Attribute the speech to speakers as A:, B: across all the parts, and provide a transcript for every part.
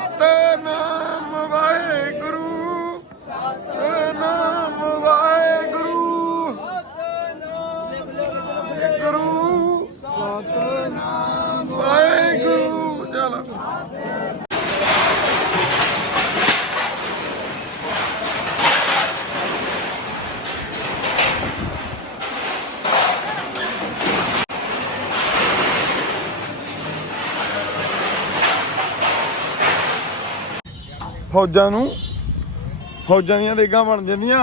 A: ਸਤਨਾਮ ਫੌਜਾਂ ਨੂੰ ਫੌਜਾਂ ਦੀਆਂ ਦੇਗਾਂ ਬਣ ਜਾਂਦੀਆਂ।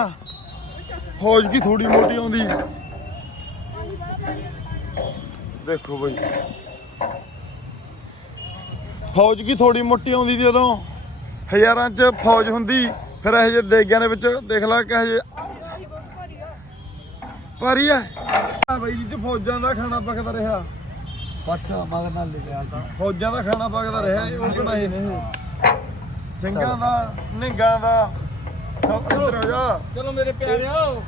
A: ਫੌਜ ਕੀ ਥੋੜੀ ਮੋਟੀ ਆਉਂਦੀ? ਦੇਖੋ ਬਈ। ਫੌਜ ਕੀ ਥੋੜੀ ਮੋਟੀ ਆਉਂਦੀ ਉਦੋਂ? ਹਜ਼ਾਰਾਂ ਚ ਫੌਜ ਹੁੰਦੀ ਫਿਰ ਇਹ ਜਿਹੇ ਦੇਗਾਂ ਦੇ ਵਿੱਚ ਦੇਖ ਲਾ ਕਿ ਹਜੇ ਭਾਰੀ ਆ। ਬਈ ਜੀ ਫੌਜਾਂ ਦਾ ਖਾਣਾ ਪੱਕਦਾ ਰਿਹਾ।
B: ਪੱਛਾ ਮਗਰ ਨਾਲ ਲਿਖਿਆ ਤਾਂ
A: ਫੌਜਾਂ ਦਾ ਖਾਣਾ ਪੱਕਦਾ ਰਿਹਾ ਇਹ ਉਹ ਕਿਹੜਾ ਇਹ ਨਹੀਂ। ਸਿੰਘਾਂ ਦਾ ਨਿੱਘਾਂ ਦਾ ਸਭ ਇੱਧਰ ਹੋ ਜਾ।
B: ਚਲੋ ਮੇਰੇ ਪਿਆਰਿਓ।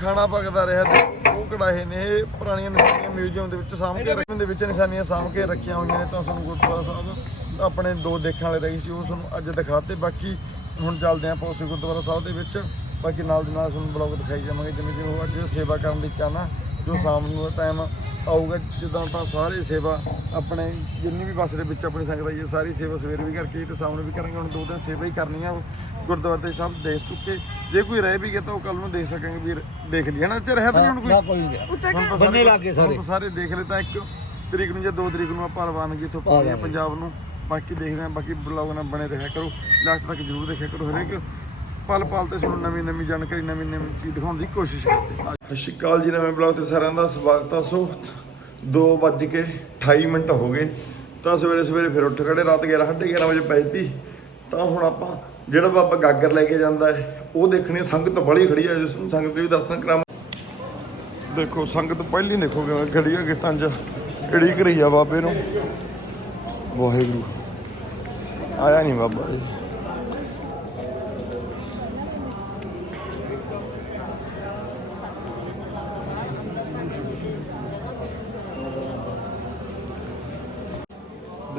A: ਖਾਣਾ ਪੱਕਦਾ ਰਿਹਾ ਤੇ ਉਹ ਕੜਾਹੇ ਨੇ ਇਹ ਪੁਰਾਣੀਆਂ ਨਿਸ਼ਾਨੀਆਂ ਮਿਊਜ਼ੀਅਮ ਦੇ ਵਿੱਚ ਸਾਂਭ ਕੇ ਰੱਖਣ ਦੇ ਵਿੱਚ ਨਿਸ਼ਾਨੀਆਂ ਸਾਂਭ ਕੇ ਰੱਖੀਆਂ ਹੋਈਆਂ ਨੇ ਤਾਂ ਸਾਨੂੰ ਗੁਰਦੁਆਰਾ ਸਾਹਿਬ ਆਪਣੇ ਦੋ ਦੇਖਣ ਵਾਲੇ ਰਹੀ ਸੀ ਉਹ ਤੁਹਾਨੂੰ ਅੱਜ ਦਿਖਾਤੇ। ਬਾਕੀ ਹੁਣ ਚੱਲਦੇ ਆਪਾਂ ਉਸੇ ਗੁਰਦੁਆਰਾ ਸਾਹਿਬ ਦੇ ਵਿੱਚ। ਬਾਕੀ ਨਾਲ ਦੀ ਨਾਲ ਤੁਹਾਨੂੰ ਬਲੌਗ ਦਿਖਾਈ ਜਾਵਾਂਗੇ ਜਿਵੇਂ ਕਿ ਉਹ ਅੱਜ ਸੇਵਾ ਕਰਨ ਦੀ ਚਾਹਨਾ। ਜੋ ਸ਼ਾਮ ਨੂੰ ਟਾਈਮ ਆਊਗਾ ਜਿੱਦਾਂ ਤਾਂ ਸਾਰੇ ਸੇਵਾ ਆਪਣੇ ਜਿੰਨੀ ਵੀ ਬੱਸ ਦੇ ਵਿੱਚ ਆਪਣੀ ਸੰਗਤ ਆਈ ਹੈ ਸਾਰੀ ਸੇਵਾ ਸਵੇਰੇ ਵੀ ਕਰਕੇ ਤੇ ਸ਼ਾਮ ਨੂੰ ਵੀ ਕਰਾਂਗੇ। ਹੁਣ ਦੋ ਦਿਨ ਸੇਵਾ ਹੀ ਕਰਨੀ ਆ ਗੁਰਦੁਆਰੇ ਤੇ ਸਭ ਦੇਖ ਚੁੱਕੇ ਜੇ ਕੋਈ ਰਹਿ ਵੀ ਗਿਆ ਤਾਂ ਉਹ ਕੱਲ ਨੂੰ ਦੇਖ ਸਕਾਂਗੇ ਵੀ ਦੇਖ ਲਈ। ਹਨਾ ਤੇ ਰਹਿ ਤਾਂ ਨਹੀਂ ਹੁਣ ਕੋਈ?
B: ਨਾ
A: ਹੁਣ
B: ਬੰਨੇ
A: ਸਾਰੇ-
B: ਲੱਗ ਗਏ ਸਾਰੇ।
A: ਸਾਰੇ ਦੇਖ ਲਏ ਤਾਂ ਇੱਕ ਤਰੀਕ ਨੂੰ ਜਾਂ ਦੋ ਤਰੀਕ ਨੂੰ ਆਪਾਂ ਰਵਾਨਗੀ ਇੱਥੋਂ ਪਾਉਣੀ ਆ ਪੰਜਾਬ ਨੂੰ। ਬਾਕੀ ਦੇਖਦੇ ਹਾਂ ਬਾਕੀ ਬਲੌਗ ਨਾਲ ਬਣੇ ਰਹਿਆ ਕਰੋ। ਲਾਸਟ ਤੱਕ ਜਰੂਰ ਦੇਖਿਆ ਕਰੋ ਹਰੇਕ। ਪਲ ਪਲ ਤੇ ਤੁਹਾਨੂੰ ਨਵੀਂ ਨਵੀਂ ਜਾਣਕਾਰੀ ਨਵੀਂ ਨਵੀਂ ਚੀਜ਼ ਦਿਖਾਉਣ ਦੀ ਕੋਸ਼ਿਸ਼ ਕਰਦੇ ਹਾਂ। ਸਤਿ ਸ਼੍ਰੀ ਅਕਾਲ ਜੀ ਨਵੇਂ ਬਲੌਗ ਤੇ ਸਾਰਿਆਂ ਦਾ ਸਵਾਗਤ ਆ। ਸੋ 2:28 ਮਿੰਟ ਹੋ ਗਏ। ਤਾਂ ਸਵੇਰੇ ਸਵੇਰੇ ਫਿਰ ਉੱਠ ਖੜੇ ਰਾਤ 11 11:30 ਵਜੇ ਪੈਤੀ ਤਾਂ ਹੁਣ ਆਪਾਂ ਜਿਹੜਾ ਬਾਬਾ ਗਾਗਰ ਲੈ ਕੇ ਜਾਂਦਾ ਹੈ ਉਹ ਦੇਖਣੀ ਸੰਗਤ ਬੜੀ ਖੜੀ ਹੈ ਜਿਸ ਨੂੰ ਸੰਗਤ ਵੀ ਦਰਸ਼ਨ ਕਰਾਵਾਂ ਦੇਖੋ ਸੰਗਤ ਪਹਿਲੀ ਦੇਖੋ ਕਿਵੇਂ ਖੜੀ ਆ ਗਿੱਟਾਂ 'ਚ ਢੜੀ ਕਰੀ ਆ ਬਾਬੇ ਨੂੰ। ਵਾਹਿਗੁਰੂ। ਆਇਆ ਨਹੀਂ ਬਾਬਾ ਜੀ।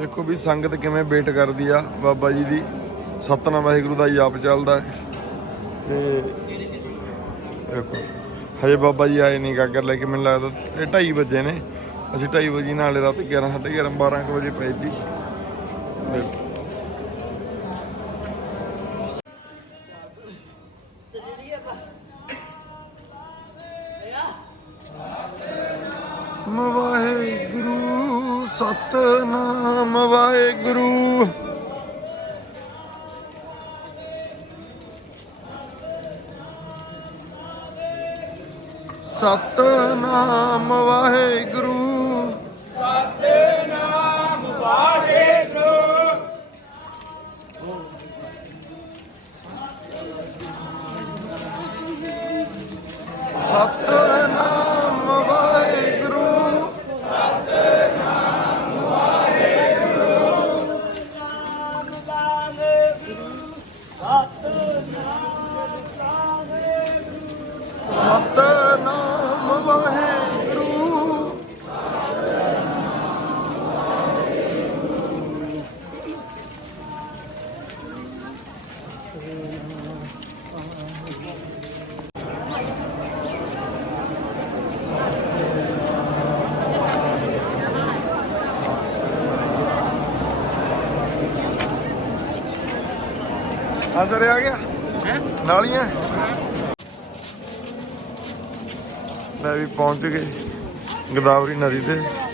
A: ਦੇਖੋ ਵੀ ਸੰਗਤ ਕਿਵੇਂ ਵੇਟ ਕਰਦੀ ਆ, ਬਾਬਾ ਜੀ ਦੀ। ਸਤਨਾਮ ਵਾਹਿਗੁਰੂ ਦਾ ਜਾਪ ਚੱਲਦਾ ਹੈ। ਤੇ ਦੇਖੋ, ਹਜੇ ਬਾਬਾ ਜੀ ਆਏ ਨਹੀਂ ਗਾਗਰ ਲੈ ਕੇ, ਮੈਨੂੰ ਲੱਗਦਾ ਇਹ 2:30 ਵਜੇ ਨੇ। ਅਸੀਂ 2:30 ਵਜੇ ਨਾਲੇ ਰਾਤ 11 11:30 12 ਕੁ ਵਜੇ ਪਏ ਜੀ ਹਾਜ਼ਰ ਆ ਗਿਆ। ਨਾਲੀਆਂ। ਲੈ ਵੀ ਪਹੁੰਚ ਗਏ ਗੋਦਾਵਰੀ ਨਦੀ ਤੇ।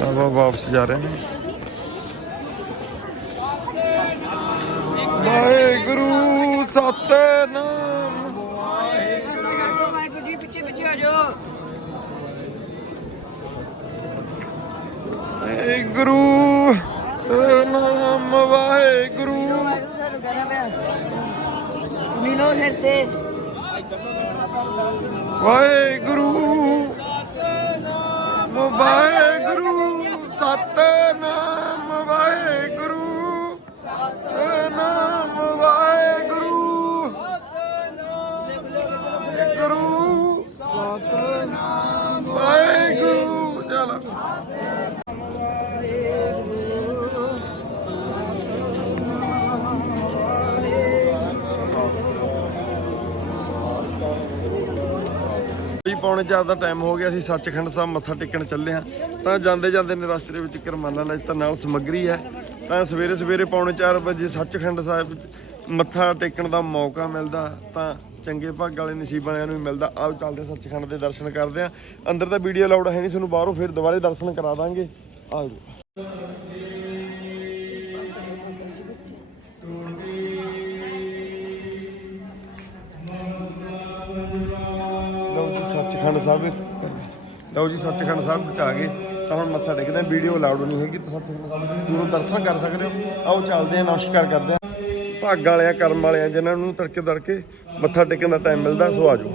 A: ਬਾਬਾ ਵਾਪਸ ਜਾ ਰਹੇ ਨੇ। ਵਾਹਿਗੁਰੂ ਸਤਨਾਮ।
C: ਵਾਹਿਗੁਰੂ ਜੀ ਪਿੱਛੇ ਪਿੱਛੇ ਆ ਜਾਓ।
A: ਵਾਹਿਗੁਰੂ। ਨਾਮ ਵਾਹਿਗੁਰੂ।
C: ਮਿਲੋ ਸਿਰ ਤੇ।
A: ਵਾਹਿਗੁਰੂ। ਵਾਹਿਗੁਰੂ। ਸਤਨਾਮ ਪੌਣੇ ਚਾਰ ਦਾ ਟਾਈਮ ਹੋ ਗਿਆ, ਅਸੀਂ ਸੱਚਖੰਡ ਸਾਹਿਬ ਮੱਥਾ ਟੇਕਣ ਚੱਲੇ ਹਾਂ। ਤਾਂ ਜਾਂਦੇ ਜਾਂਦੇ ਨੇ ਰਸਤੇ ਦੇ ਵਿੱਚ ਕਰਮਾਲਾ ਲੈ ਤਾਂ ਨਾਲ ਸਮੱਗਰੀ ਹੈ। ਤਾਂ ਸਵੇਰੇ ਸਵੇਰੇ ਪੌਣੇ 4 ਵਜੇ ਸੱਚਖੰਡ ਸਾਹਿਬ ਮੱਥਾ ਟੇਕਣ ਦਾ ਮੌਕਾ ਮਿਲਦਾ, ਤਾਂ ਚੰਗੇ ਭਾਗ ਵਾਲੇ ਨਸੀਬ ਵਾਲਿਆਂ ਨੂੰ ਵੀ ਮਿਲਦਾ। ਆਓ ਚੱਲਦੇ ਸੱਚਖੰਡ ਦੇ ਦਰਸ਼ਨ ਕਰਦੇ ਹਾਂ। ਅੰਦਰ ਤਾਂ ਵੀਡੀਓ ਅਲਾਉਡ ਹੈ ਨਹੀਂ, ਤੁਹਾਨੂੰ ਬਾਹਰੋਂ ਫਿਰ ਦੁਬਾਰੇ ਦਰਸ਼ਨ ਕਰਾ ਦਾਂਗੇ। ਆਓ ਸੱਚਖੰਡ ਸਾਹਿਬ ਲਓ ਜੀ, ਸੱਚਖੰਡ ਸਾਹਿਬ ਵਿੱਚ ਆ ਗਏ। ਤਾਂ ਹੁਣ ਮੱਥਾ ਟੇਕਦੇ ਹਾਂ। ਵੀਡੀਓ ਅਲਾਉਡ ਨਹੀਂ ਹੈਗੀ, ਤਾਂ ਸੱਚਖੰਡ ਸਾਹਿਬ ਦੂਰੋਂ ਦਰਸ਼ਨ ਕਰ ਸਕਦੇ ਹੋ। ਆਓ, ਚੱਲਦੇ ਆ ਨਮਸਕਾਰ ਕਰਦੇ ਹਾਂ। ਭਾਗ ਵਾਲਿਆਂ, ਕਰਮ ਵਾਲਿਆਂ, ਜਿਨ੍ਹਾਂ ਨੂੰ ਤੜਕੇ ਤੜਕੇ ਮੱਥਾ ਟੇਕਣ ਦਾ ਟਾਈਮ ਮਿਲਦਾ, ਸੋ ਆਜੋ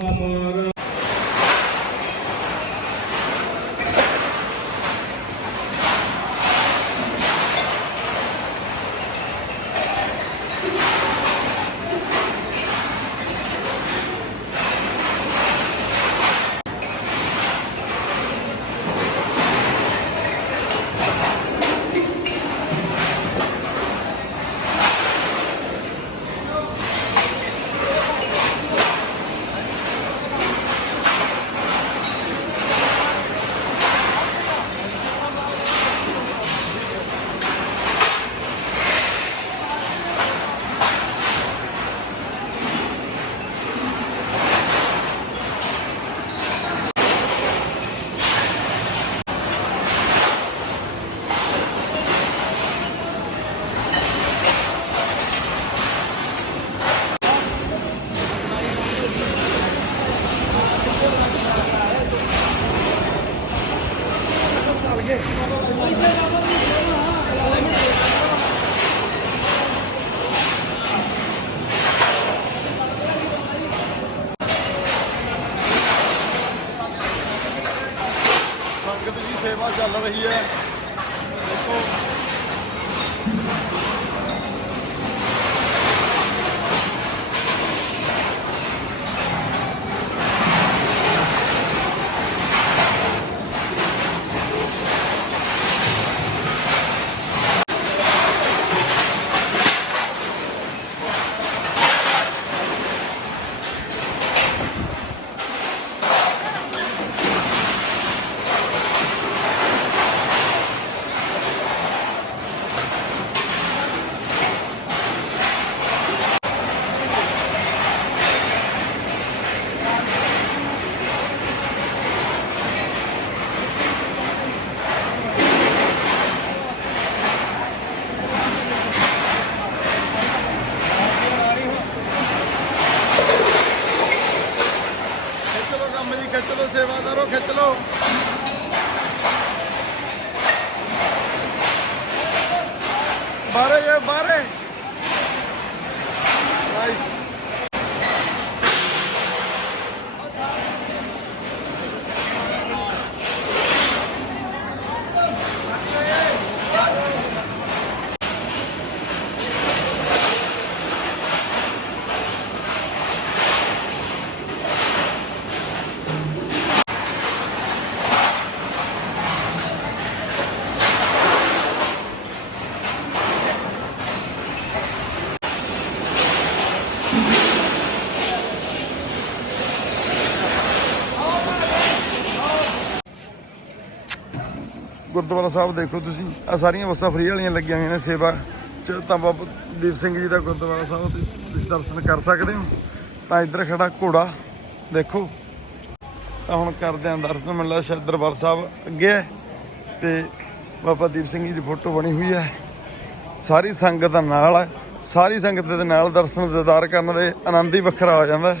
A: ਬਾਰੇ ਇਹ ਗੁਰਦੁਆਰਾ ਸਾਹਿਬ ਦੇਖੋ ਤੁਸੀਂ। ਆ ਸਾਰੀਆਂ ਬੱਸਾਂ ਫਰੀ ਵਾਲੀਆਂ ਲੱਗੀਆਂ ਹੋਈਆਂ ਨੇ ਸੇਵਾ ਚ। ਤਾਂ ਬਾਬਾ ਦੀਪ ਸਿੰਘ ਜੀ ਦਾ ਗੁਰਦੁਆਰਾ ਸਾਹਿਬ ਤੁਸੀਂ ਦਰਸ਼ਨ ਕਰ ਸਕਦੇ ਹੋ। ਤਾਂ ਇੱਧਰ ਖੜਾ ਘੋੜਾ। ਦੇਖੋ। ਤਾਂ ਹੁਣ ਕਰਦੇ ਆਂ ਦਰਸ਼ਨ। ਮਿਲਦਾ ਸ਼ਾਇਦ ਦਰਬਾਰ ਸਾਹਿਬ ਅੱਗੇ ਹੈ। ਤੇ ਬਾਬਾ ਦੀਪ ਸਿੰਘ ਜੀ ਦੀ ਫੋਟੋ ਬਣੀ ਹੋਈ ਹੈ। ਸਾਰੀ ਸੰਗਤ ਦਾ ਨਾਲ ਸਾਰੀ ਸੰਗਤ ਦੇ ਨਾਲ ਦਰਸ਼ਨ ਦਿਦਾਰ ਕਰਨ ਦੇ ਆਨੰਦ ਹੀ ਵੱਖਰਾ ਆ ਜਾਂਦਾ ਹੈ।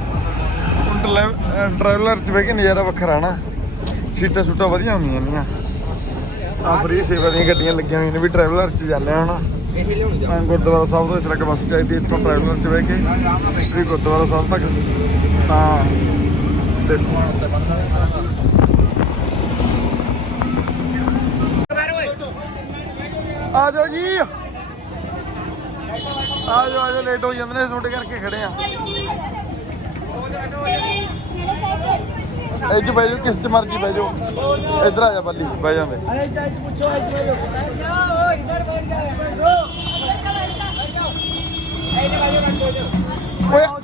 A: ਟਰੈਵਲਰ ਚ ਬਹਿ ਕੇ ਨਜ਼ਾਰਾ ਵੱਖਰਾ ਨਾ। ਸੀਟਾਂ ਸੂਟਾਂ ਵਧੀਆ ਹੁੰਦੀਆਂ ਨੇ ਆ ਫ੍ਰੀ ਸੇਵਾ ਦੀਆਂ ਗੱਡੀਆਂ ਲੱਗੀਆਂ ਹੋਈਆਂ ਨੇ ਵੀ ਟਰੈਵਲਰ ਚ ਜਾਂਦੇ ਆ ਹੁਣ ਮੈਂ ਗੁਰਦੁਆਰਾ ਸਾਹਿਬ ਤੋਂ ਇੱਥੇ ਤੱਕ ਬੱਸ ਚਾਹੀਦੀ ਇੱਥੋਂ ਟਰੈਵਲਰ ਚ ਬਹਿ ਕੇ ਫਿਰ ਗੁਰਦੁਆਰਾ ਸਾਹਿਬ ਤੱਕ। ਤਾਂ ਦੇਖੋ। ਆ ਜਾਓ ਜੀ। ਆ ਜਾਓ ਆ ਜਾਓ ਲੇਟ ਹੋ ਜਾਂਦੇ ਨੇ ਤੁਹਾਡੇ ਕਰਕੇ ਖੜੇ ਆ। ਚ ਬਹਿ ਜਾਓ ਕਿਸ ਚ ਮਰਜ਼ੀ ਬਹਿ ਜਾਓ। ਇੱਧਰ ਆ ਜਾ ਬੱਲੀ ਬਹਿ ਜਾਂਦੇ।
B: ਅਰੇ ਚਾਚ ਪੁੱਛੋ ਇੱਧਰ ਜਾਓ ਇੱਧਰ ਬੈਠ ਜਾ ਬੈਠੋ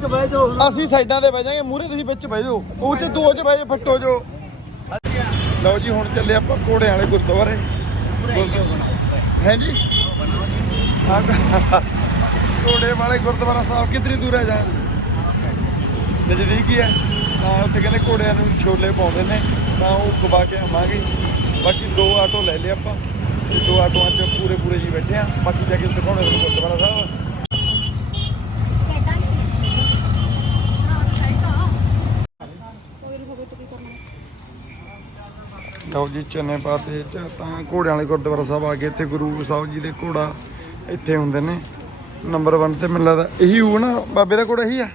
B: ਬਹਿ ਜਾਓ।
A: ਅਸੀਂ ਸਾਈਡਾਂ ਤੇ ਬਹਿ ਜਾਾਂਗੇ ਮੂਰੇ ਤੁਸੀਂ ਵਿੱਚ ਬਹਿ ਜਾਓ। ਉਹ ਚ ਦੋ ਚ ਬਹਿ ਜਾਓ ਫੱਟੋ ਜੋ ਲਓ ਜੀ ਹੁਣ ਚੱਲੇ ਆਪਾਂ ਘੋੜੇ ਵਾਲੇ ਗੁਰਦੁਆਰੇ। ਹੈ ਜੀ? ਘੋੜੇ ਵਾਲੇ ਗੁਰਦੁਆਰਾ ਸਾਹਿਬ ਕਿੰਨੀ ਦੂਰ ਹੈ ਜਾ ਨਜ਼ਦੀਕ ਹੀ ਹੈ? ਤਾਂ ਉੱਥੇ ਕਹਿੰਦੇ ਘੋੜਿਆਂ ਨੂੰ ਛੋਲੇ ਪਾਉਂਦੇ ਨੇ, ਤਾਂ ਉਹ ਗਵਾ ਕੇ ਆਵਾਂਗੇ। ਬਾਕੀ ਦੋ ਆਟੋ ਲੈ ਲਏ ਆਪਾਂ। ਤੇ ਦੋ ਆਟੋਆਂ 'ਚ ਪੂਰੇ ਪੂਰੇ ਜੀ ਬੈਠੇ ਆ। ਬਾਕੀ ਜਾ ਕੇ ਦਿਖਾਉਣੇ ਤੁਹਾਨੂੰ ਗੁਰਦੁਆਰਾ ਸਾਹਿਬ। ਲਓ ਜੀ, ਚੰਨੇ ਪਾਤੇ ਤਾਂ ਘੋੜਿਆਂ ਵਾਲੇ ਗੁਰਦੁਆਰਾ ਸਾਹਿਬ ਆ ਗਏ ਇੱਥੇ, ਗੁਰੂ ਸਾਹਿਬ ਜੀ ਦੇ ਘੋੜਾ ਇੱਥੇ ਹੁੰਦੇ ਨੇ। ਨੰਬਰ 1 ਤੇ ਮੈਨੂੰ ਲੱਗਦਾ ਇਹੀ ਹੋਊ ਨਾ, ਬਾਬੇ ਦਾ ਘੋੜਾ ਇਹੀ ਆ?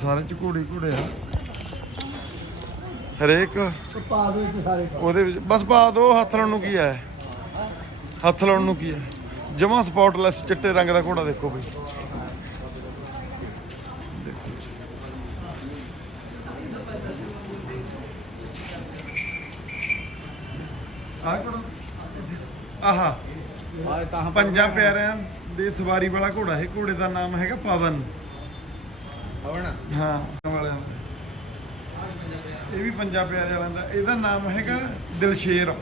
A: ਸਾਰੇ ਚ ਘੋੜੇ ਘੋੜੇ ਆ। ਹਰੇਕ
B: ਪਾ ਦੋ ਇੱਥੇ ਸਾਰੇ
A: ਉਹਦੇ ਵਿੱਚ ਬਸ ਪਾ ਦੋ ਹੱਥ ਲਾਉਣ ਨੂੰ ਕੀ ਹੈ ਹੱਥ ਲਾਉਣ ਨੂੰ ਕੀ ਹੈ ਜਮਾ ਸਪੌਟਲੈਸ ਚਿੱਟੇ ਰੰਗ ਦਾ ਘੋੜਾ ਦੇਖੋ ਬਈ। ਆਹ ਆਹਾ।
B: ਤਾਂ
A: ਪੰਜਾਂ ਪਿਆਰਿਆਂ ਦੇ ਸਵਾਰੀ ਵਾਲਾ ਘੋੜਾ ਹੈ ਘੋੜੇ ਦਾ ਨਾਮ ਹੈਗਾ ਪਵਨ।
B: ਹਵਣਾ
A: ਹਾਂ। ਵਾਲਿਆਂ ਦਾ ਇਹ ਵੀ ਪੰਜਾ ਪਿਆਰੇ ਵਾਲਿਆਂ ਦਾ ਇਹਦਾ ਨਾਮ ਹੈਗਾ ਦਿਲਸ਼ੇਰ।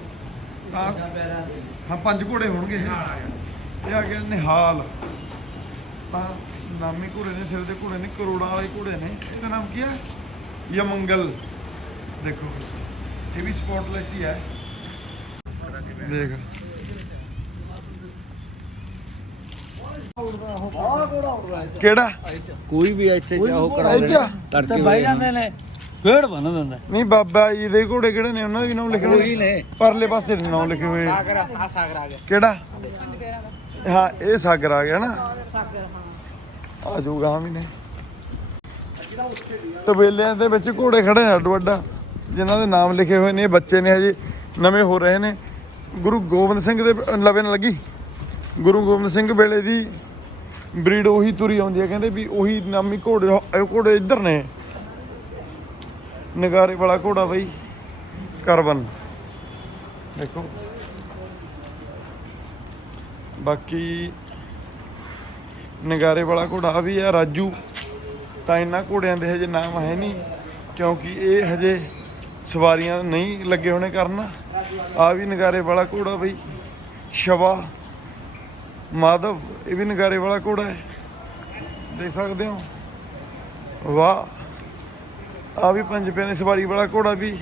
A: ਤਾਂ ਹਾਂ ਪੰਜ ਘੋੜੇ ਹੋਣਗੇ ਇਹ। ਇਹ ਆ ਗਿਆ ਨਿਹਾਲ। ਤਾਂ ਨਾਮੀ ਘੋੜੇ ਨੇ ਸਿਰ ਦੇ ਘੋੜੇ ਨੇ ਕਰੋੜਾਂ ਵਾਲੇ ਘੋੜੇ ਨੇ। ਇਹਦਾ ਨਾਮ ਕੀ ਹੈ? ਯਮੰਗਲ। ਦੇਖੋ। ਇਹ ਵੀ ਸਪੌਟਲੈਸ ਹੀ ਹੈ। ਦੇਖ
B: ਆਹ ਕੋੜਾ ਉੜਦਾ
A: ਕਿਹੜਾ?
B: ਕੋਈ ਵੀ ਇੱਥੇ ਜਾਓ
A: 'ਚ?
B: ਤੇ ਬਹਿ ਜਾਂਦੇ ਨੇ ਫੇੜ ਬੰਨ ਦਿੰਦਾ
A: ਨਹੀਂ ਬਾਬਾ ਜੀ ਦੇ ਘੋੜੇ ਕਿਹੜੇ ਨੇ? ਉਹਨਾਂ ਦੇ ਵੀ ਨਾਮ ਲਿਖੇ ਹੋਏ ਪਰਲੇ ਪਾਸੇ ਦੇ ਨਾਮ ਲਿਖੇ ਹੋਏ।
B: ਸਾਗਰ ਆ ਸਾਗਰ ਆ ਗਿਆ।
A: ਕਿਹੜਾ? ਹਾਂ ਇਹ ਸਾਗਰ ਆ ਗਿਆ ਨਾ। ਆ ਜਾਊਗਾ ਹਾਂ ਵੀ ਨੇ। ਤਬੇਲਿਆਂ ਦੇ ਵਿੱਚ ਘੋੜੇ ਖੜੇ ਨੇ ਅੱਡ ਵੱਡਾ ਜਿਨ੍ਹਾਂ ਦੇ ਨਾਮ ਲਿਖੇ ਹੋਏ ਨੇ ਇਹ ਬੱਚੇ ਨੇ ਹਜੇ ਨਵੇਂ ਹੋ ਰਹੇ ਨੇ। ਗੁਰੂ ਗੋਬਿੰਦ ਸਿੰਘ ਦੇ ਲਵੇ ਨਾਲ ਲੱਗੀ। ਗੁਰੂ ਗੋਬਿੰਦ ਸਿੰਘ ਵੇਲੇ ਦੀ ਬਰੀਡ ਉਹੀ ਤੁਰੀ ਆਉਂਦੀ ਹੈ ਕਹਿੰਦੇ ਵੀ ਉਹੀ ਨਾਮੀ ਘੋੜੇ ਇਹ ਘੋੜੇ ਇੱਧਰ ਨੇ। ਨਗਾਰੇ ਵਾਲਾ ਘੋੜਾ ਬਈ ਕਰਬਨ ਦੇਖੋ। ਬਾਕੀ ਨਗਾਰੇ ਵਾਲਾ ਘੋੜਾ ਵੀ ਆ, ਰਾਜੂ। ਤਾਂ ਇਹਨਾਂ ਘੋੜਿਆਂ ਦੇ ਹਜੇ ਨਾਮ ਹੈ ਨਹੀਂ, ਕਿਉਂਕਿ ਇਹ ਹਜੇ ਸਵਾਰੀਆਂ ਨਹੀਂ ਲੱਗੇ ਹੋਣੇ ਕਰਨ। ਆ ਵੀ ਨਗਾਰੇ ਵਾਲਾ ਘੋੜਾ ਬਈ, ਸ਼ਵਾ। ਮਾਧਵ, ਇਹ ਵੀ ਨਗਾਰੇ ਵਾਲਾ ਘੋੜਾ ਹੈ। ਦੇਖ ਸਕਦੇ ਹੋ। ਵਾਹ। ਆ ਵੀ ਪੰਜ ਪਿਆਰੇ ਸਵਾਰੀ ਵਾਲਾ ਘੋੜਾ ਵੀ।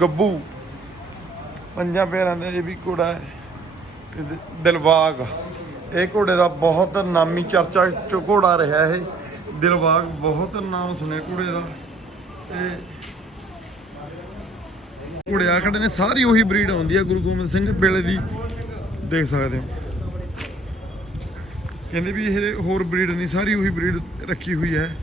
A: ਗੱਬੂ। ਪੰਜਾਂ ਪਿਆਰਿਆਂ ਦਾ ਇਹ ਵੀ ਘੋੜਾ ਹੈ। ਤੇ ਦਿਲਬਾਗ। ਇਹ ਘੋੜੇ ਦਾ ਬਹੁਤ ਨਾਮੀ ਚਰਚਾ ਚ ਘੋੜਾ ਰਿਹਾ ਇਹ। ਦਿਲਬਾਗ, ਬਹੁਤ ਨਾਮ ਸੁਣਿਆ ਘੋੜੇ ਦਾ। ਤੇ ਘੋੜੇ ਆ ਖੜੇ ਨੇ, ਸਾਰੀ ਉਹੀ ਬਰੀਡ ਆਉਂਦੀ ਹੈ, ਗੁਰੂ ਗੋਬਿੰਦ ਸਿੰਘ ਵੇਲੇ ਦੀ। ਦੇਖ ਸਕਦੇ ਹੋ। ਕਹਿੰਦੇ ਵੀ ਇਹ ਹੋਰ ਬਰੀਡ ਨਹੀਂ, ਸਾਰੀ ਉਹੀ ਬਰੀਡ ਰੱਖੀ ਹੋਈ ਹੈ।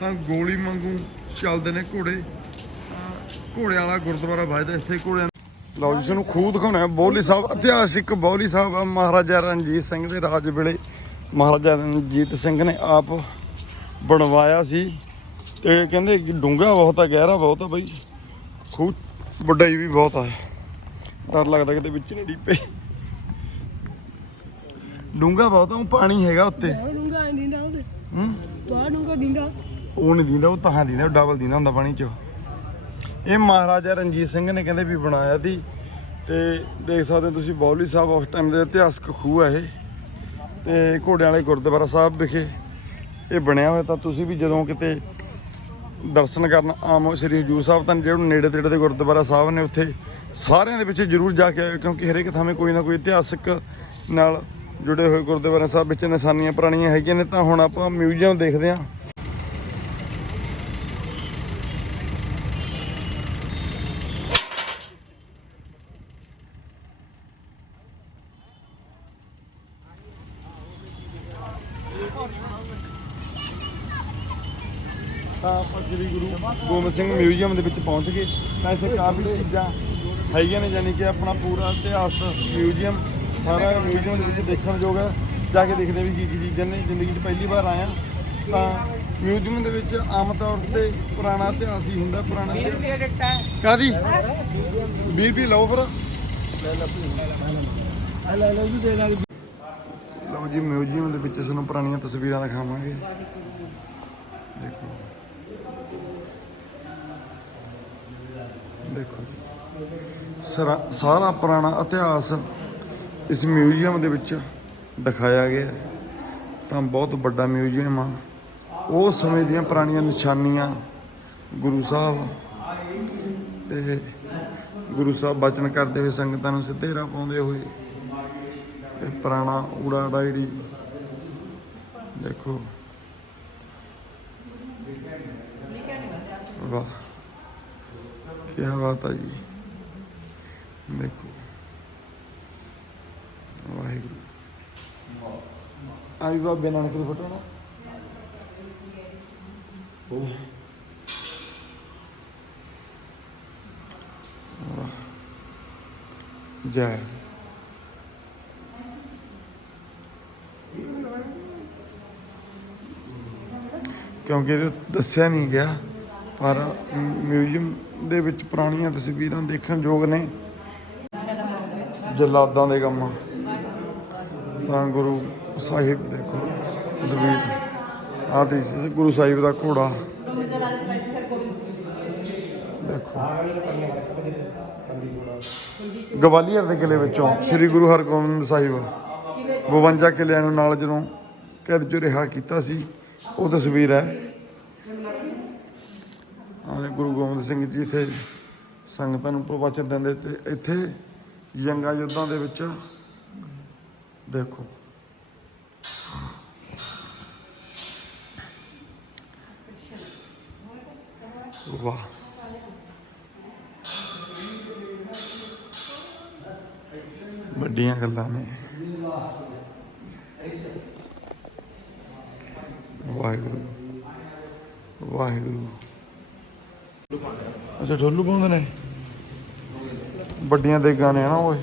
A: ਤਾਂ ਗੋਲੀ ਵਾਂਗੂ ਚੱਲਦੇ ਨੇ ਘੋੜੇ। ਤਾਂ ਘੋੜਿਆਂ ਵਾਲਾ ਗੁਰਦੁਆਰਾ ਵੱਜਦਾ ਇੱਥੇ ਘੋੜਿਆਂ ਲਓ ਜੀ ਤੁਹਾਨੂੰ ਖੂਹ ਦਿਖਾਉਣਾ ਬੋਲੀ ਸਾਹਿਬ, ਇਤਿਹਾਸਿਕ ਬੋਲੀ ਸਾਹਿਬ ਆ ਮਹਾਰਾਜਾ ਰਣਜੀਤ ਸਿੰਘ ਦੇ ਰਾਜ ਵੇਲੇ ਮਹਾਰਾਜਾ ਰਣਜੀਤ ਸਿੰਘ ਨੇ ਆਪ ਬਣਵਾਇਆ ਸੀ। ਤੇ ਕਹਿੰਦੇ ਕਿ ਡੂੰਘਾ ਬਹੁਤ ਆ, ਗਹਿਰਾ ਬਹੁਤ ਆ ਬਾਈ। ਖੂਹ ਵੱਡਾਈ ਵੀ ਬਹੁਤ ਆ। ਡਰ ਲੱਗਦਾ ਕਿਤੇ ਵਿੱਚ ਨਹੀਂ ਡੀਪੇ ਡੂੰਘਾ ਬਹੁਤ ਆ ਉਹ ਪਾਣੀ ਹੈਗਾ ਉੱਤੇ।
C: ਬਾਹਰ ਡੂੰਗਾ ਆਈ ਦਿੰਦਾ ਉਹਦੇ।
A: ਹੂੰ?
C: ਬਾਹਰ ਡੂੰਗਾ ਦਿੰਦਾ।
A: ਉਹ ਨਹੀਂ ਦਿੰਦਾ ਉਹ ਤਾਂ ਦਿੰਦਾ ਡਬਲ ਦਿੰਦਾ ਹੁੰਦਾ ਪਾਣੀ 'ਚ। ਇਹ ਮਹਾਰਾਜਾ ਰਣਜੀਤ ਸਿੰਘ ਨੇ ਕਹਿੰਦੇ ਵੀ ਬਣਾਇਆ ਸੀ ਤੇ ਦੇਖ ਸਕਦੇ ਹੋ ਤੁਸੀਂ ਬੌਲੀ ਸਾਹਿਬ ਉਸ ਟਾਈਮ ਦੇ ਇਤਿਹਾਸਕ ਖੂਹ ਹੈ ਇਹ। ਤੇ ਘੋੜਿਆਂ ਵਾਲੇ ਗੁਰਦੁਆਰਾ ਸਾਹਿਬ ਵਿਖੇ ਇਹ ਬਣਿਆ ਹੋਇਆ ਤਾਂ ਤੁਸੀਂ ਵੀ ਜਦੋਂ ਕਿਤੇ ਦਰਸ਼ਨ ਕਰਨ ਆਮ ਸ੍ਰੀ ਹਜੂਰ ਸਾਹਿਬ ਤਾਂ ਜਿਹੜੇ ਨੇੜੇ ਤੇੜੇ ਦੇ ਗੁਰਦੁਆਰਾ ਸਾਹਿਬ ਨੇ ਉੱਥੇ ਸਾਰਿਆਂ ਦੇ ਵਿੱਚ ਜ਼ਰੂਰ ਜਾ ਕੇ ਆਇਓ ਕਿਉਂਕਿ ਹਰੇਕ ਥਾਵੇਂ ਕੋਈ ਨਾ ਕੋਈ ਇਤਿਹਾਸਕ ਨਾਲ ਜੁੜੇ ਹੋਏ ਗੁਰਦੁਆਰਾ ਸਾਹਿਬ ਵਿੱਚ ਨਿਸ਼ਾਨੀਆਂ ਪੁਰਾਣੀਆਂ ਹੈਗੀਆਂ ਨੇ, ਤਾਂ ਹੁਣ ਆਪਾਂ ਮਿਊਜ਼ੀਅਮ ਦੇਖਦੇ ਹਾਂ। ਤਾਂ ਆਪਾਂ ਸ੍ਰੀ ਗੁਰੂ ਗੋਬਿੰਦ ਸਿੰਘ ਮਿਊਜ਼ੀਅਮ ਦੇ ਵਿੱਚ ਪਹੁੰਚ ਗਏ। ਤਾਂ ਇੱਥੇ ਕਾਫੀ ਚੀਜ਼ਾਂ ਹੈਗੀਆਂ ਨੇ, ਯਾਨੀ ਕਿ ਆਪਣਾ ਪੂਰਾ ਇਤਿਹਾਸ ਮਿਊਜ਼ੀਅਮ ਸਾਰਾ ਮਿਊਜ਼ੀਅਮ ਦੇ ਵਿੱਚ ਦੇਖਣ ਯੋਗ ਹੈ। ਜਾ ਕੇ ਦੇਖਦੇ ਵੀ ਕੀ ਕੀ ਚੀਜ਼ਾਂ ਨੇ। ਜ਼ਿੰਦਗੀ 'ਚ ਪਹਿਲੀ ਵਾਰ ਆਇਆ ਤਾਂ ਮਿਊਜ਼ੀਅਮ ਦੇ ਵਿੱਚ ਆਮ ਤੌਰ ਤੇ ਪੁਰਾਣਾ ਇਤਿਹਾਸ ਹੀ ਹੁੰਦਾ ਪੁਰਾਣਾ ਕਾਦੀ 20 ਰੁਪਏ ਲਓ ਫਿਰ।
B: ਲਓ ਜੀ
A: ਲਓ ਮਿਊਜ਼ੀਅਮ ਦੇ ਵਿੱਚ ਤੁਹਾਨੂੰ ਪੁਰਾਣੀਆਂ ਤਸਵੀਰਾਂ ਦਿਖਾਵਾਂਗੇ। ਦੇਖੋ। ਸਾਰਾ ਪੁਰਾਣਾ ਇਤਿਹਾਸ ਇਸ ਮਿਊਜ਼ੀਅਮ ਦੇ ਵਿੱਚ ਦਿਖਾਇਆ ਗਿਆ ਤਾਂ ਬਹੁਤ ਵੱਡਾ ਮਿਊਜ਼ੀਅਮ ਆ। ਉਹ ਸਮੇਂ ਦੀਆਂ ਪੁਰਾਣੀਆਂ ਨਿਸ਼ਾਨੀਆਂ ਗੁਰੂ ਸਾਹਿਬ ਤੇ ਗੁਰੂ ਸਾਹਿਬ ਬਚਨ ਕਰਦੇ ਹੋਏ ਸੰਗਤਾਂ ਨੂੰ ਸਿੱਧੇ ਰਾਹ ਪਾਉਂਦੇ ਹੋਏ ਇਹ ਪੁਰਾਣਾ ਊੜਾ ਡਾਇੜੀ ਦੇਖੋ। ਵਾਹ ਕੀ ਬਾਤ ਹੈ ਜੀ। ਦੇਖੋ ਵਾਹਿਗੁਰੂ ਆਈ ਬਾਬੇ ਨਾਨਕ ਦੀ ਫੋਟੋ ਨਾ ਉਹ ਜੈ। ਕਿਉਂਕਿ ਇਹ ਦੱਸਿਆ ਨਹੀਂ ਗਿਆ, ਪਰ ਮਿਊਜ਼ੀਅਮ ਦੇ ਵਿੱਚ ਪੁਰਾਣੀਆਂ ਤਸਵੀਰਾਂ ਦੇਖਣ ਯੋਗ ਨੇ। ਜਲਾਦਾਂ ਦੇ ਕੰਮ। ਤਾਂ ਗੁਰੂ ਸਾਹਿਬ ਦੇਖੋ ਤਸਵੀਰ ਆ ਤੇ ਗੁਰੂ ਸਾਹਿਬ ਦਾ ਘੋੜਾ। ਦੇਖੋ। ਗਵਾਲੀਅਰ ਦੇ ਕਿਲੇ ਵਿੱਚੋਂ ਸ੍ਰੀ ਗੁਰੂ ਹਰਗੋਬਿੰਦ ਸਾਹਿਬ 52 ਕਿਲਿਆਂ ਨੂੰ ਨਾਲ ਜਦੋਂ ਕੈਦ ਚੋਂ ਰਿਹਾ ਕੀਤਾ ਸੀ, ਉਹ ਤਸਵੀਰ ਹੈ। ਆਲੇ ਗੁਰੂ ਗੋਬਿੰਦ ਸਿੰਘ ਜੀ ਇੱਥੇ ਸੰਗਤਾਂ ਨੂੰ ਪ੍ਰਵਚਨ ਦਿੰਦੇ ਤੇ ਇੱਥੇ ਜੰਗਾਂ ਯੁੱਧਾਂ ਦੇ ਵਿੱਚ ਦੇਖੋ ਵਾਹ ਵੱਡੀਆਂ ਗੱਲਾਂ ਨੇ ਵਾਹਿਗੁਰੂ ਵਾਹਿਗੁਰੂ ਅੱਛਾ ਢੋਲੂ ਪਾਉਂਦੇ ਨੇ? ਵੱਡੀਆਂ ਦੇਗਾਂ ਨੇ ਨਾ ਓਏ।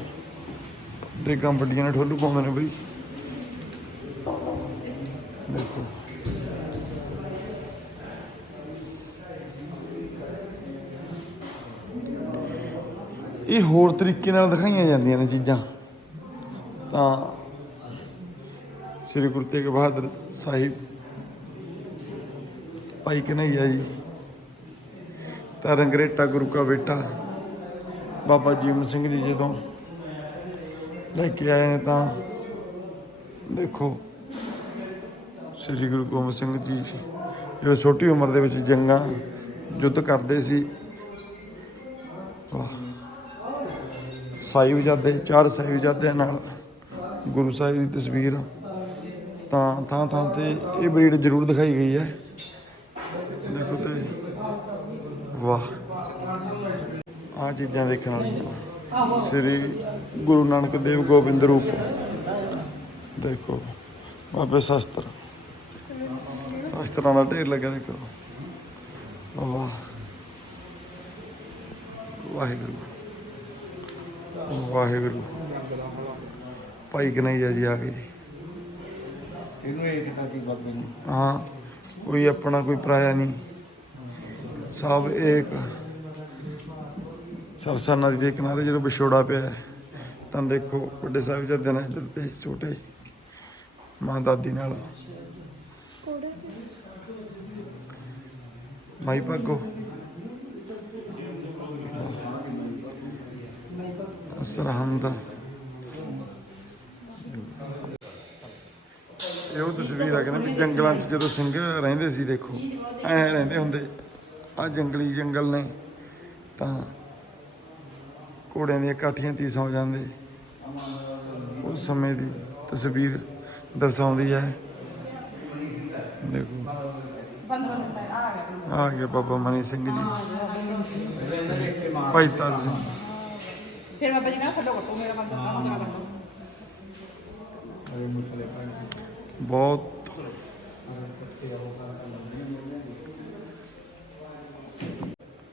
A: ਦੇਗਾਂ ਵੱਡੀਆਂ ਨੇ, ਠੋਲੂ ਪਾਉਂਦੇ ਨੇ ਬਈ। ਦੇਖੋ। ਇਹ ਹੋਰ ਤਰੀਕੇ ਨਾਲ ਦਿਖਾਈਆਂ ਜਾਂਦੀਆਂ ਨੇ ਚੀਜ਼ਾਂ। ਤਾਂ ਸ੍ਰੀ ਗੁਰੂ ਤੇਗ ਬਹਾਦਰ ਸਾਹਿਬ ਭਾਈ ਕਨਈਆ ਜੀ, ਤਾਂ ਰੰਗਰੇਟਾ ਗੁਰੂ ਕਾ ਬੇਟਾ ਬਾਬਾ ਜੀਵਨ ਸਿੰਘ ਜੀ ਜਦੋਂ ਲੈ ਕੇ ਆਏ ਨੇ ਤਾਂ ਦੇਖੋ, ਸ੍ਰੀ ਗੁਰੂ ਗੋਬਿੰਦ ਸਿੰਘ ਜੀ ਜਿਹੜੇ ਛੋਟੀ ਉਮਰ ਦੇ ਵਿੱਚ ਜੰਗਾਂ, ਯੁੱਧ ਕਰਦੇ ਸੀ। ਵਾਹ। ਸਾਹਿਬਜ਼ਾਦੇ, ਚਾਰ ਸਾਹਿਬਜ਼ਾਦਿਆਂ ਨਾਲ ਗੁਰੂ ਸਾਹਿਬ ਦੀ ਤਸਵੀਰ ਤਾਂ ਥਾਂ ਥਾਂ ਤੇ ਇਹ ਬਰੀਡ ਜ਼ਰੂਰ ਦਿਖਾਈ ਗਈ ਹੈ। ਦੇਖੋ ਤੇ ਵਾਹ। ਆ ਚੀਜ਼ਾਂ ਦੇਖਣ ਵਾਲੀਆਂ। ਸ੍ਰੀ ਗੁਰੂ ਨਾਨਕ ਦੇਵ ਗੋਬਿੰਦ ਰੂਪ। ਦੇਖੋ ਬਾਬੇ ਸ਼ਾਸਤਰ। ਸ਼ਾਸਤਰਾਂ ਦਾ ਢੇਰ ਲੱਗਾ ਦੇਖੋ। ਵਾਹ ਵਾਹਿਗੁਰੂ। ਵਾਹਿਗੁਰੂ। ਭਾਈ ਕਨਈਆ ਜੀ ਆ ਗਏ
B: ਇਹਨੂੰ ਇਹ ਕਿਤਾ ਦੀ ਬਾਬੇ ਨੂੰ?
A: ਹਾਂ ਕੋਈ ਆਪਣਾ ਕੋਈ ਪਰਾਇਆ ਨਹੀਂ। ਸਭ ਏਕ। ਸਰਸਾ ਨਦੀ ਦੇ ਕਿਨਾਰੇ ਜਦੋਂ ਵਿਛੋੜਾ ਪਿਆ ਹੈ, ਤਾਂ ਦੇਖੋ ਵੱਡੇ ਸਾਹਿਬ ਜੀ ਨੇ ਇੱਧਰ ਤੇ ਛੋਟੇ ਮਾਂ ਦਾਦੀ ਨਾਲ। ਮਾਈ ਭਾਗੋ। ਸਰਹੰਦ ਇਹ ਉਹ ਤਸਵੀਰ ਆ ਕਹਿੰਦੇ ਵੀ ਜੰਗਲਾਂ 'ਚ ਜਦੋਂ ਸਿੰਘ ਰਹਿੰਦੇ ਸੀ ਦੇਖੋ ਐ ਰਹਿੰਦੇ ਹੁੰਦੇ। ਆ ਜੰਗਲੀ ਜੰਗਲ ਨੇ ਤਾਂ ਘੋੜਿਆਂ ਦੀਆਂ ਕਾਠੀਆਂ ਤੀ ਸੌ ਜਾਂਦੇ। ਉਸ ਸਮੇਂ ਦੀ ਤਸਵੀਰ ਦਰਸਾਉਂਦੀ ਹੈ। ਦੇਖੋ। ਆ ਗਿਆ ਬਾਬਾ ਮਨੀ ਸਿੰਘ ਜੀ। ਭਾਈ ਤਾਰੂ ਸਿੰਘ।
C: ਫਿਰ ਬਾਬਾ ਜੀ ਕਹਿੰਦਾ ਫੋਟੋ ਕੱਟੋ ਮੇਰਾ ਬੰਦਾ ਕੱਟੋ
A: ਬਹੁਤ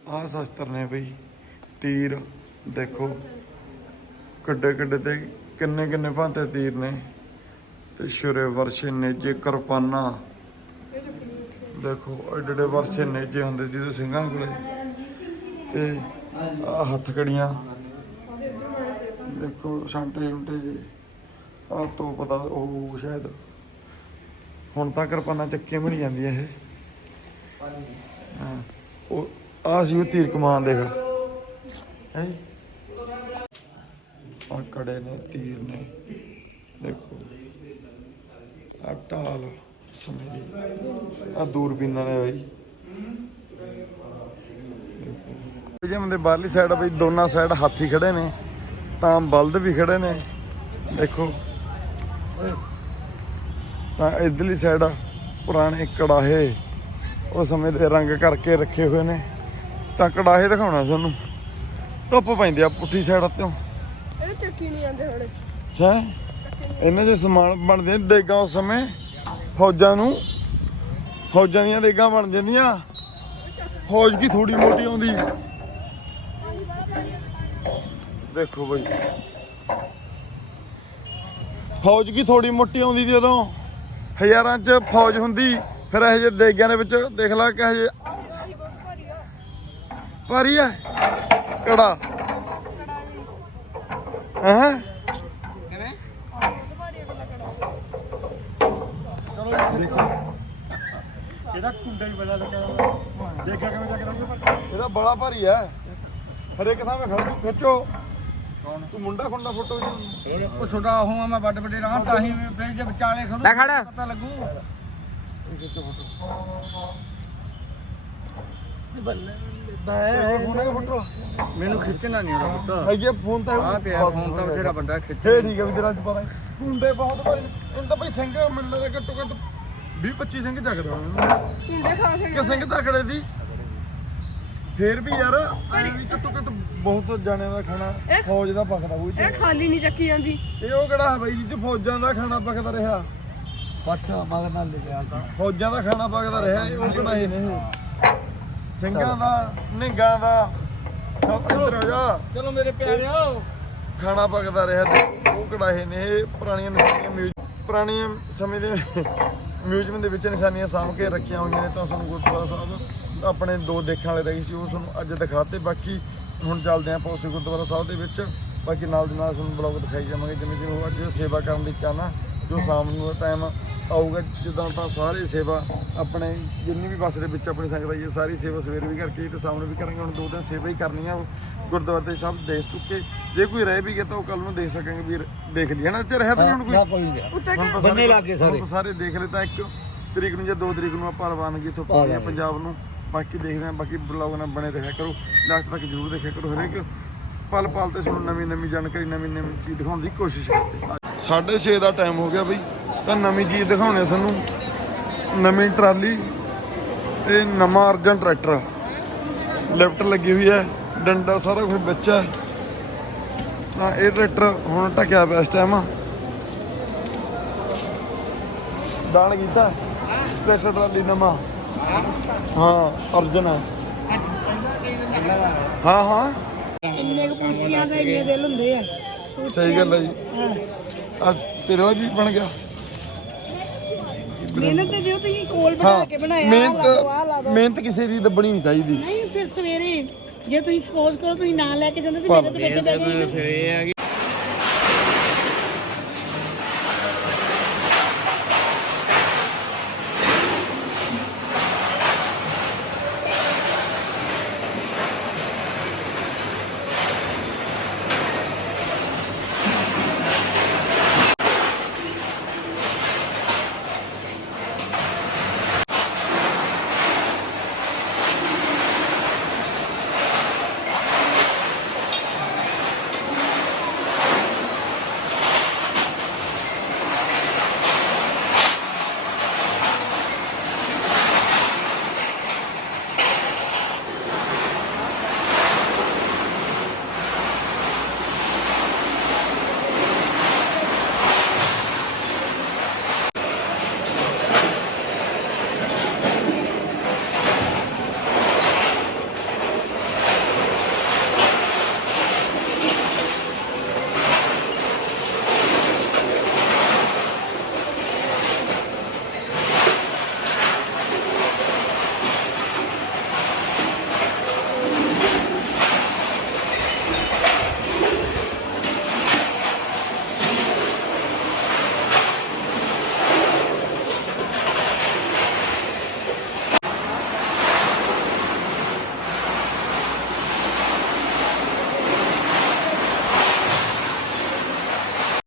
A: ਆਹ ਸ਼ਸਤਰ ਨੇ ਬਈ ਤੀਰ ਦੇਖੋ, ਕੱਡੇ ਕੱਡੇ ਤੇ ਕਿੰਨੇ ਕਿੰਨੇ ਭਾਂਤੇ ਤੀਰ ਨੇ। ਤੇ ਸ਼ੁਰੇ ਵਰਸ਼ੇ ਨੇਜੇ ਕਿਰਪਾਨਾਂ। ਦੇਖੋ ਐਡੇ ਐਡੇ ਵਰਸ਼ੇ ਨੇਜੇ ਹੁੰਦੇ ਜਿਹਦੇ ਸਿੰਘਾਂ ਕੋਲੇ। ਤੇ ਆ ਹੱਥ ਕੜੀਆਂ। ਦੇਖੋ ਛਾਂਟੇ ਛੁੰਟੇ ਜੀ। ਆ ਤੋਂ ਪਤਾ ਉਹ ਸ਼ਾਇਦ ਹੁਣ ਤਾਂ ਕਿਰਪਾਨਾਂ ਚੱਕੀਆਂ ਵੀ ਨਹੀਂ ਜਾਂਦੀਆਂ ਇਹ। ਹਾਂ, ਉਹ ਆ ਸੀ ਉਹ ਤੀਰ ਕਮਾਨ, ਦੇਖ। ਹੈ? ਆ ਕੜੇ ਨੇ, ਤੀਰ ਨੇ। ਦੇਖੋ। ਆ ਢਾਲ ਸਮੇਂ ਆ ਦੂਰਬੀਨਾਂ ਨੇ ਬਾਈ। ਜਿਵੇਂ ਦੇ ਬਾਹਰਲੀ ਸਾਈਡ ਬਈ, ਦੋਨਾਂ ਸਾਈਡ ਹਾਥੀ ਖੜੇ ਨੇ, ਤਾਂ ਬਲਦ ਵੀ ਖੜੇ ਨੇ। ਦੇਖੋ। ਤਾਂ ਇਧਰਲੀ ਸਾਈਡ ਪੁਰਾਣੇ ਕੜਾਹੇ, ਉਹ ਸਮੇਂ ਦੇ ਰੰਗ ਕਰਕੇ ਰੱਖੇ ਹੋਏ ਨੇ। ਤਾਂ ਕੜਾਹੇ ਦਿਖਾਉਣਾ ਤੁਹਾਨੂੰ। ਧੁੱਪ ਪੈਂਦੀ ਆ ਪੁੱਠੀ ਸਾਈਡ
D: ਤੋਂ ਚੱਕੀ ਨਹੀਂ ਆਉਂਦੇ ਹੁਣ।
A: ਹੈ ਇਹਨਾਂ ਦੇ ਸਮਾਨ ਬਣਦੇ ਨੇ ਉਸ ਸਮੇਂ, ਫੌਜਾਂ ਨੂੰ। ਫੌਜਾਂ ਦੀਆਂ ਦੇਗਾਂ ਬਣ ਜਾਂਦੀਆਂ। ਫੌਜ ਕੀ ਥੋੜੀ ਮੋਟੀ ਆਉਂਦੀ। ਦੇਖੋ ਬਈ। ਫੌਜ ਕੀ ਥੋੜੀ ਮੋਟੀ ਆਉਂਦੀ ਸੀ ਉਦੋਂ। ਹਜ਼ਾਰਾਂ ਚ ਫੌਜ ਹੁੰਦੀ, ਫਿਰ ਇਹ ਜਿਹੇ ਦੇਗਾਂ ਦੇ ਵਿੱਚ ਦੇਖ ਲਾ ਕਿ ਹਜੇ ਭਾਰੀ ਆ। ਕੜਾ ਹਾਂ।
B: ਕਿਵੇਂ?
A: ਇਹਦਾ ਕੁੰਡਾ ਹੀ ਬੜਾ ਲੱਗਾ ਦੇਖਿਆ ਕਿਵੇਂ ਚੱਕਦਾ ਇਹਦਾ ਬੜਾ ਭਾਰੀ ਹੈ ਹਰੇਕ ਥਾਂ 'ਤੇ ਖੜ ਖਿੱਚੋ। ਕੌਣ? ਤੂੰ ਮੁੰਡਾ ਖੁੰਡਾ ਫੋਟੋ ਜੀ
B: ਉਹ ਛੋਟਾ ਹੋਵਾਂ ਮੈਂ ਵੱਡ ਵੱਡੇ ਰਹਾਂ ਤਾਂ ਹੀ ਫਿਰ ਜੇ ਵਿਚਾਲੇ ਖੜੂ। ਪਤਾ ਲੱਗੂ।
A: ਫੋਨ
B: ਮੈਨੂੰ ਖਿੱਚਣਾ ਨਹੀਂ ਉਹਦਾ ਪੁੱਤ।
A: ਆ ਫੋਨ ਤਾਂ
B: ਆ ਪਿਆ ਫੋਨ ਤਾਂ ਤੇਰਾ ਵੱਡਾ ਖਿੱਚ
A: ਫੇਰ ਠੀਕ ਹੈ ਵੀ ਤੇਰਾ ਅੱਜ ਪਤਾ ਕੁੰਡੇ ਬਹੁਤ ਨੇ। ਇਹਨਾਂ ਤਾਂ ਭਾਈ ਸਿੰਘ ਮੈਨੂੰ ਲੱਗਦਾ ਘੱਟੋ ਘੱਟ 20 25 ਸਿੰਘ ਜਗਦਾ
D: ਹੁੰਦੇ ਖਾਸ
A: ਕਿ ਸਿੰਘ ਤਕੜੇ ਦੀ ਫੇਰ ਵੀ ਯਾਰ ਐਂ ਵੀ ਘੱਟੋ ਘੱਟ ਬਹੁਤ ਜਾਣਿਆਂ ਦਾ ਖਾਣਾ ਫੌਜ ਦਾ ਪੱਕਦਾ ਉਹ
D: ਇਹ ਖਾਲੀ ਨਹੀਂ ਚੱਕੀ ਜਾਂਦੀ।
A: ਇਹ ਉਹ ਕਿਹੜਾ ਹੈ ਬਾਈ ਜੀ ਫੌਜਾਂ ਦਾ ਖਾਣਾ ਪੱਕਦਾ ਰਿਹਾ?
B: ਪੱਛਾ ਮਗਰ ਨਾਲ ਲਿਖਿਆ ਤਾਂ
A: ਫੌਜਾਂ ਦਾ ਖਾਣਾ ਪੱਕਦਾ ਰਿਹਾ ਇਹ ਉਹ ਕਿਹੜਾ ਇਹ ਨੇ ਸਿੰਘਾਂ ਦਾ ਨਿੱਘਾਂ ਦਾ ਸਭ ਇੱਧਰ ਹੋ ਜਾ।
B: ਚਲੋ ਮੇਰੇ ਪਿਆਰਿਓ।
A: ਖਾਣਾ ਪੱਕਦਾ ਰਿਹਾ ਦੇਖੋ ਉਹ ਕਿਹੜਾ ਇਹ ਨੇ ਇਹ ਪੁਰਾਣੀਆਂ ਨਿਸ਼ਾਨੀਆਂ ਮਿਊਜ਼ ਪੁਰਾਣੀਆਂ ਸਮੇਂ ਦੇ ਮਿਊਜ਼ੀਅਮ ਦੇ ਵਿੱਚ ਨਿਸ਼ਾਨੀਆਂ ਸਾਂਭ ਕੇ ਰੱਖੀਆਂ ਹੋਈਆਂ ਨੇ ਤਾਂ ਤੁਹਾਨੂੰ ਗੁਰਦੁਆਰਾ ਸਾਹਿਬ ਆਪਣੇ ਦੋ ਦੇਖਣ ਵਾਲੇ ਰਹੀ ਸੀ ਉਹ ਤੁਹਾਨੂੰ ਅੱਜ ਦਿਖਾਤੇ। ਬਾਕੀ ਹੁਣ ਚੱਲਦੇ ਆਪਾਂ ਉਸੇ ਗੁਰਦੁਆਰਾ ਸਾਹਿਬ ਦੇ ਵਿੱਚ। ਬਾਕੀ ਨਾਲ ਦੀ ਨਾਲ ਤੁਹਾਨੂੰ ਬਲੌਗ ਦਿਖਾਈ ਜਾਵਾਂਗੇ ਜਿਵੇਂ ਜਿਵੇਂ ਉਹ ਅੱਜ ਸੇਵਾ ਕਰਨ ਦੀ ਚਾਹਨਾ ਜੋ ਸ਼ਾਮ ਨੂੰ ਟਾਈਮ ਆਊਗਾ ਜਿੱਦਾਂ ਤਾਂ ਸਾਰੇ ਸੇਵਾ ਆਪਣੇ ਜਿੰਨੀ ਵੀ ਬੱਸ ਦੇ ਵਿੱਚ ਆਪਣੀ ਸੰਗਤ ਆਈ ਹੈ ਸਾਰੀ ਸੇਵਾ ਸਵੇਰੇ ਵੀ ਕਰਕੇ ਤੇ ਸ਼ਾਮ ਨੂੰ ਵੀ ਕਰਾਂਗੇ ਹੁਣ ਦੋ ਦਿਨ ਸੇਵਾ ਹੀ ਕਰਨੀ ਆ ਗੁਰਦੁਆਰੇ ਤੇ ਸਭ ਦੇਖ ਚੁੱਕੇ ਜੇ ਕੋਈ ਰਹਿ ਵੀ ਗਿਆ ਤਾਂ ਉਹ ਕੱਲ ਨੂੰ ਦੇਖ ਸਕਾਂਗੇ ਵੀ ਦੇਖ ਲਈ ਹਨਾ? ਤੇ ਰਹਿ ਤਾਂ ਨਹੀਂ ਹੁਣ ਕੋਈ?
B: ਕੋਈ ਨਹੀਂ। ਬੰਨੇ
A: ਸਾਰੇ-
B: ਲੱਗ ਗਏ ਸਾਰੇ।
A: ਸਾਰੇ ਦੇਖ ਲੈ ਤਾਂ ਇੱਕ ਤਰੀਕ ਨੂੰ ਜਾਂ ਦੋ ਤਰੀਕ ਨੂੰ ਆਪਾਂ ਰਵਾਨਗੀ ਇੱਥੋਂ ਪਾਉਣੀ ਆ ਪੰਜਾਬ ਨੂੰ। ਬਾਕੀ ਦੇਖਦੇ ਹਾਂ ਬਾਕੀ ਬਲੌਗ ਨਾਲ ਬਣੇ ਰਹਿਆ ਕਰੋ। ਲਾਸਟ ਤੱਕ ਜਰੂਰ ਦੇਖਿਆ ਕਰੋ ਹਰੇਕ। ਪਲ ਪਲ ਤੇ ਤੁਹਾਨੂੰ ਨਵੀਂ ਨਵੀਂ ਜਾਣਕਾਰੀ ਨਵੀਂ ਨਵੀਂ ਚੀਜ਼ ਦਿਖਾਉਣ ਦੀ ਕੋਸ਼ਿਸ਼ ਕਰਦੇ 6:30 ਦਾ ਟਾਈਮ ਹੋ ਗਿਆ ਬਈ। ਤਾਂ ਨਵੀਂ ਚੀਜ਼ ਦਿਖਾਉਣੇ ਤੁਹਾਨੂੰ। ਨਵੀਂ ਟਰਾਲੀ ਤੇ ਨਵਾਂ ਅਰਜਨ ਟਰੈਕਟਰ। ਲਿਫਟ ਲੱਗੀ ਹੋਈ ਹੈ ਡੰਡਾ ਸਾਰਾ ਕੁਝ ਵਿੱਚ ਹੈ। ਤਾਂ ਇਹ ਟਰੈਕਟਰ ਹੁਣ ਢੱਕਿਆ ਪਿਆ ਇਸ ਟਾਈਮ ਦਾਣ ਕੀਤਾ। ਟਰੈਕਟਰ ਟਰਾਲੀ ਨਵਾਂ। ਹਾਂ ਅਰਜਨ ਹੈ। ਹਾਂ ਹਾਂ।
C: ਇੰਨੇ ਕੁ ਪੁਰਸੀਆਂ ਦਾ ਇੰਨੇ ਦਿਲ ਹੁੰਦੇ ਆ।
A: ਸਹੀ ਗੱਲ ਹੈ ਜੀ। ਆ ਤੇਰਾ ਵੀ ਬਣ ਗਿਆ।
C: ਮਿਹਨਤ ਤੇ ਦਿਓ ਤੁਸੀਂ ਕੋਲ ਬਣਾ ਕੇ ਬਣਾਇਆ ਆਹ ਲਾ ਦਿਓ, ਆਹ ਲਾ
A: ਮਿਹਨਤ
C: ਦਿਓ।
A: ਮਿਹਨਤ ਕਿਸੇ ਦੀ ਦੱਬਣੀ ਨਹੀਂ ਚਾਹੀਦੀ।
C: ਨਹੀਂ ਫਿਰ ਸਵੇਰੇ ਜੇ ਤੁਸੀਂ ਸਪੋਜ਼ ਕਰੋ ਤੁਸੀਂ ਨਾਂ ਲੈ ਕੇ ਜਾਂਦੇ ਤੇ ਮੇਰੇ ਤੇ ਬੈਠੇ ਬੈਠੇ